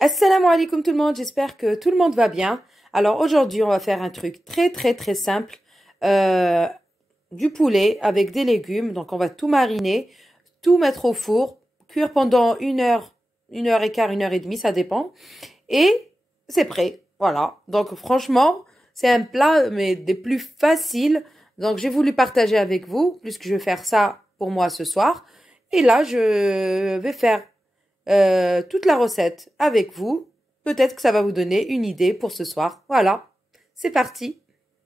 Assalamu alaikum tout le monde, j'espère que tout le monde va bien. Alors aujourd'hui, on va faire un truc très simple. Euh, du poulet avec des légumes. Donc on va tout mariner, tout mettre au four, cuire pendant 1 heure et quart, 1 heure et demie, ça dépend. Et c'est prêt. Voilà. Donc franchement, c'est un plat mais des plus faciles. Donc j'ai voulu partager avec vous, puisque je vais faire ça pour moi ce soir. Et là, je vais faire toute la recette avec vous. Peut-être que ça va vous donner une idée pour ce soir. Voilà, c'est parti.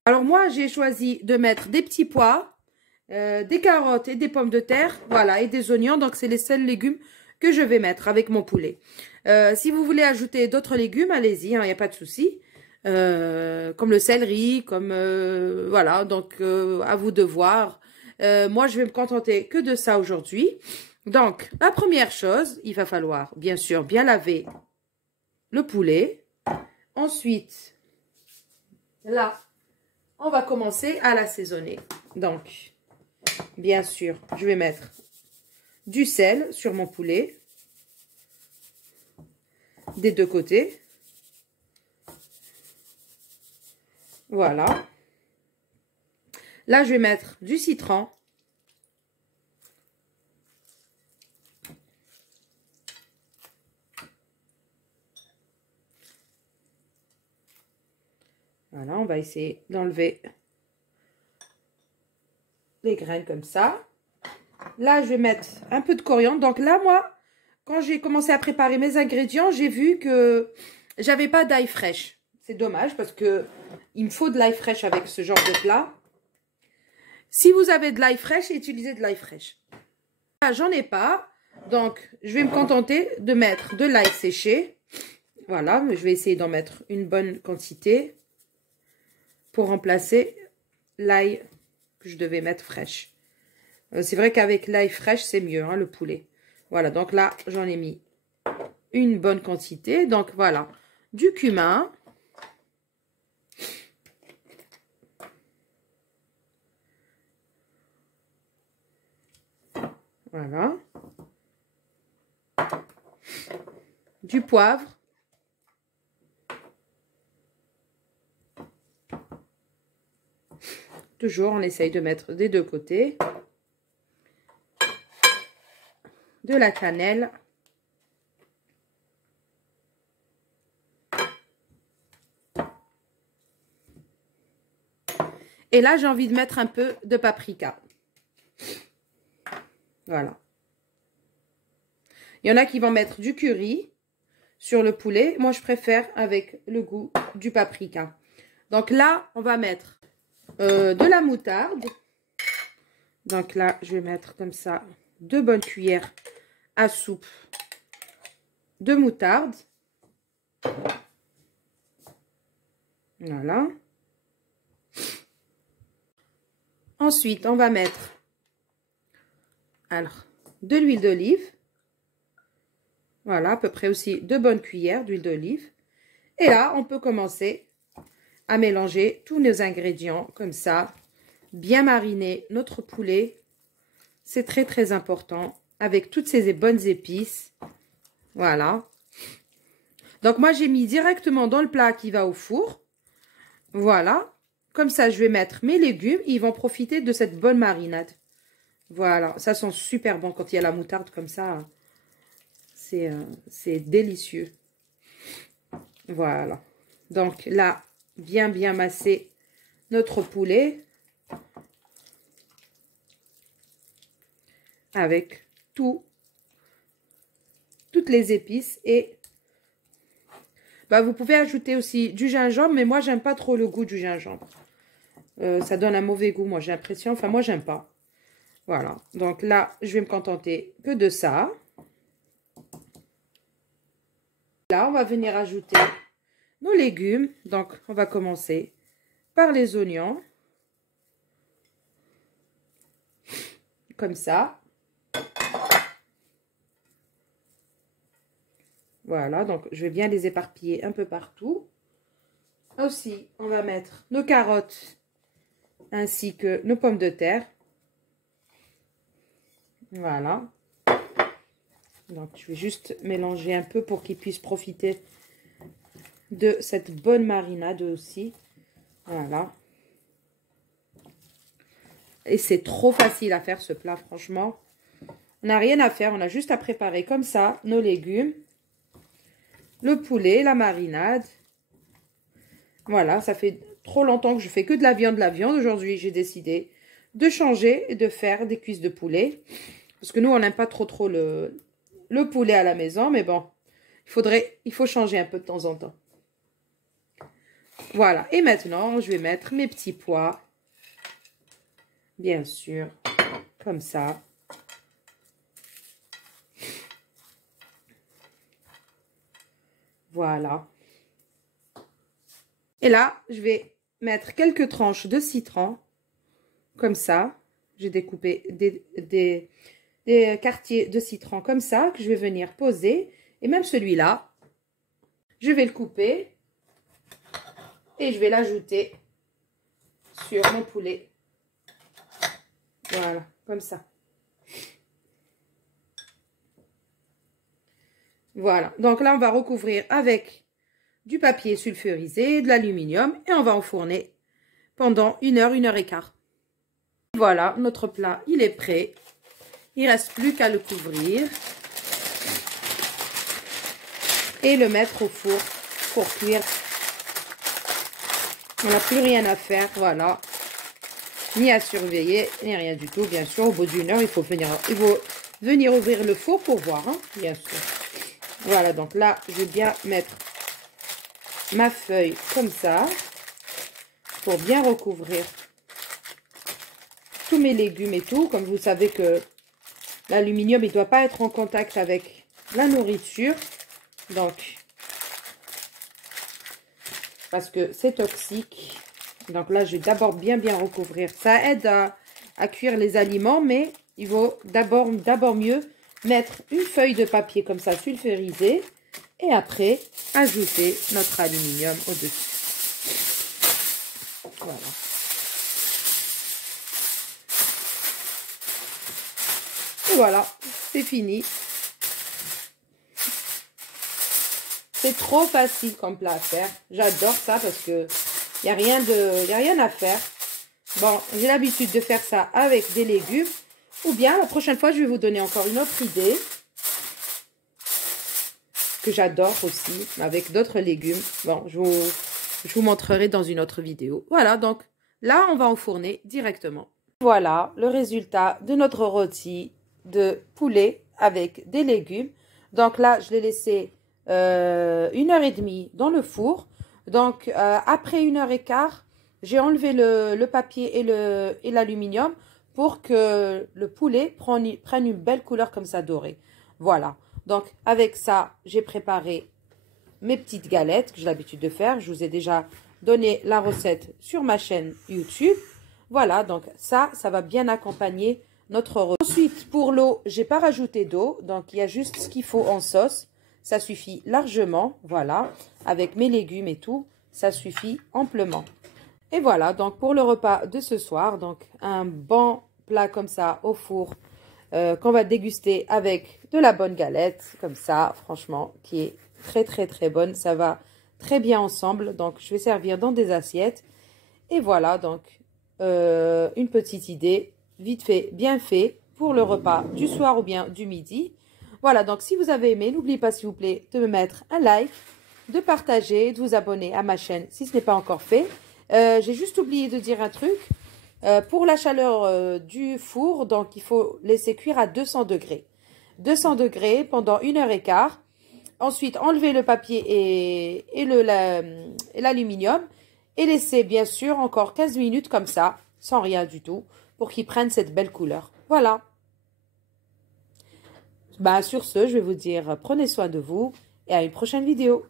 Alors moi, j'ai choisi de mettre des petits pois, des carottes et des pommes de terre, voilà, et des oignons. Donc c'est les seuls légumes que je vais mettre avec mon poulet. Si vous voulez ajouter d'autres légumes, allez-y, hein, il n'y a pas de souci. Comme le céleri, comme voilà, donc à vous de voir. Moi, je vais me contenter que de ça aujourd'hui. Donc, la première chose, il va falloir bien sûr bien laver le poulet. Ensuite, là, on va commencer à l'assaisonner. Donc, bien sûr, je vais mettre du sel sur mon poulet des deux côtés. Voilà. Là, je vais mettre du citron. Voilà, on va essayer d'enlever les graines comme ça. Là, je vais mettre un peu de coriandre. Donc là, moi, quand j'ai commencé à préparer mes ingrédients, j'ai vu que j'avais pas d'ail fraîche. C'est dommage parce que il me faut de l'ail fraîche avec ce genre de plat. Si vous avez de l'ail fraîche, utilisez de l'ail fraîche. Là, j'en ai pas. Donc, je vais me contenter de mettre de l'ail séché. Voilà, mais je vais essayer d'en mettre une bonne quantité pour remplacer l'ail que je devais mettre fraîche. C'est vrai qu'avec l'ail fraîche, c'est mieux, hein, le poulet. Voilà, donc là, j'en ai mis une bonne quantité. Donc, voilà, du cumin. Voilà. Du poivre. Toujours, on essaye de mettre des deux côtés. De la cannelle. Et là, j'ai envie de mettre un peu de paprika. Voilà. Il y en a qui vont mettre du curry sur le poulet. Moi, je préfère avec le goût du paprika. Donc là, on va mettre de la moutarde. Donc là, je vais mettre comme ça 2 bonnes cuillères à soupe de moutarde. Voilà. Ensuite, on va mettre alors de l'huile d'olive. Voilà, à peu près aussi 2 bonnes cuillères d'huile d'olive. Et là, on peut commencer à mélanger tous nos ingrédients comme ça. Bien mariner notre poulet. C'est très important avec toutes ces bonnes épices. Voilà. Donc, moi, j'ai mis directement dans le plat qui va au four. Voilà. Comme ça, je vais mettre mes légumes. Ils vont profiter de cette bonne marinade. Voilà. Ça sent super bon quand il y a la moutarde comme ça. C'est délicieux. Voilà. Donc, là, bien masser notre poulet. Avec toutes les épices et vous pouvez ajouter aussi du gingembre, mais moi j'aime pas trop le goût du gingembre. Ça donne un mauvais goût, moi j'ai l'impression, enfin moi j'aime pas. Voilà, donc là je vais me contenter que de ça. Là on va venir ajouter nos légumes, donc on va commencer par les oignons. Comme ça. Voilà, donc je vais bien les éparpiller un peu partout. Aussi, on va mettre nos carottes ainsi que nos pommes de terre. Voilà. Donc, je vais juste mélanger un peu pour qu'il puisse profiter de cette bonne marinade aussi. Voilà. Et c'est trop facile à faire ce plat, franchement. On n'a rien à faire, on a juste à préparer comme ça nos légumes, le poulet, la marinade. Voilà, ça fait trop longtemps que je fais que de la viande. Aujourd'hui, j'ai décidé de changer et de faire des cuisses de poulet. Parce que nous, on n'aime pas trop le poulet à la maison. Mais bon, il faut changer un peu de temps en temps. Voilà, et maintenant, je vais mettre mes petits pois. Bien sûr, comme ça. Voilà. Et là, je vais mettre quelques tranches de citron, comme ça. J'ai découpé des quartiers de citron comme ça, que je vais venir poser. Et même celui-là, je vais le couper et je vais l'ajouter sur mon poulet. Voilà, comme ça. Voilà, donc là, on va recouvrir avec du papier sulfurisé, de l'aluminium et on va enfourner pendant 1 heure, 1 heure et quart. Voilà, notre plat, il est prêt. Il ne reste plus qu'à le couvrir et le mettre au four pour cuire. On n'a plus rien à faire, voilà. Ni à surveiller, ni rien du tout. Bien sûr, au bout d'1 heure, il faut venir ouvrir le four pour voir, hein, bien sûr. Voilà, donc là, je vais bien mettre ma feuille comme ça pour bien recouvrir tous mes légumes et tout. Comme vous savez que l'aluminium, il ne doit pas être en contact avec la nourriture. Donc, parce que c'est toxique. Donc là, je vais d'abord bien recouvrir. Ça aide à cuire les aliments, mais il vaut d'abord mieux mettre une feuille de papier comme ça sulfurisée et après ajouter notre aluminium au-dessus. Voilà. Et voilà, c'est fini. C'est trop facile comme plat à faire. J'adore ça parce que il n'y a rien à faire. Bon, j'ai l'habitude de faire ça avec des légumes. Ou bien, la prochaine fois, je vais vous donner encore une autre idée. Que j'adore aussi, avec d'autres légumes. Bon, je vous montrerai dans une autre vidéo. Voilà, donc là, on va enfourner directement. Voilà le résultat de notre rôti de poulet avec des légumes. Donc là, je l'ai laissé 1h30 dans le four. Donc, après 1 heure et quart, j'ai enlevé le papier et l'aluminium pour que le poulet prenne une belle couleur comme ça dorée. Voilà. Donc, avec ça, j'ai préparé mes petites galettes que j'ai l'habitude de faire. Je vous ai déjà donné la recette sur ma chaîne YouTube. Voilà, donc ça va bien accompagner notre repas. Ensuite, pour l'eau, j'ai pas rajouté d'eau. Donc, il y a juste ce qu'il faut en sauce. Ça suffit largement, voilà, avec mes légumes et tout, ça suffit amplement. Et voilà, donc pour le repas de ce soir, donc un bon plat comme ça au four, qu'on va déguster avec de la bonne galette, comme ça, franchement, qui est très bonne. Ça va très bien ensemble, donc je vais servir dans des assiettes. Et voilà, donc une petite idée, vite fait, bien fait, pour le repas du soir ou bien du midi. Voilà, donc si vous avez aimé, n'oubliez pas s'il vous plaît de me mettre un like, de partager, de vous abonner à ma chaîne si ce n'est pas encore fait. J'ai juste oublié de dire un truc. Pour la chaleur du four, donc il faut laisser cuire à 200 degrés. 200 degrés pendant 1 heure et quart. Ensuite, enlever le papier et l'aluminium. Et laisser bien sûr encore 15 minutes comme ça, sans rien du tout, pour qu'il prenne cette belle couleur. Voilà. Sur ce, je vais vous dire prenez soin de vous et à une prochaine vidéo.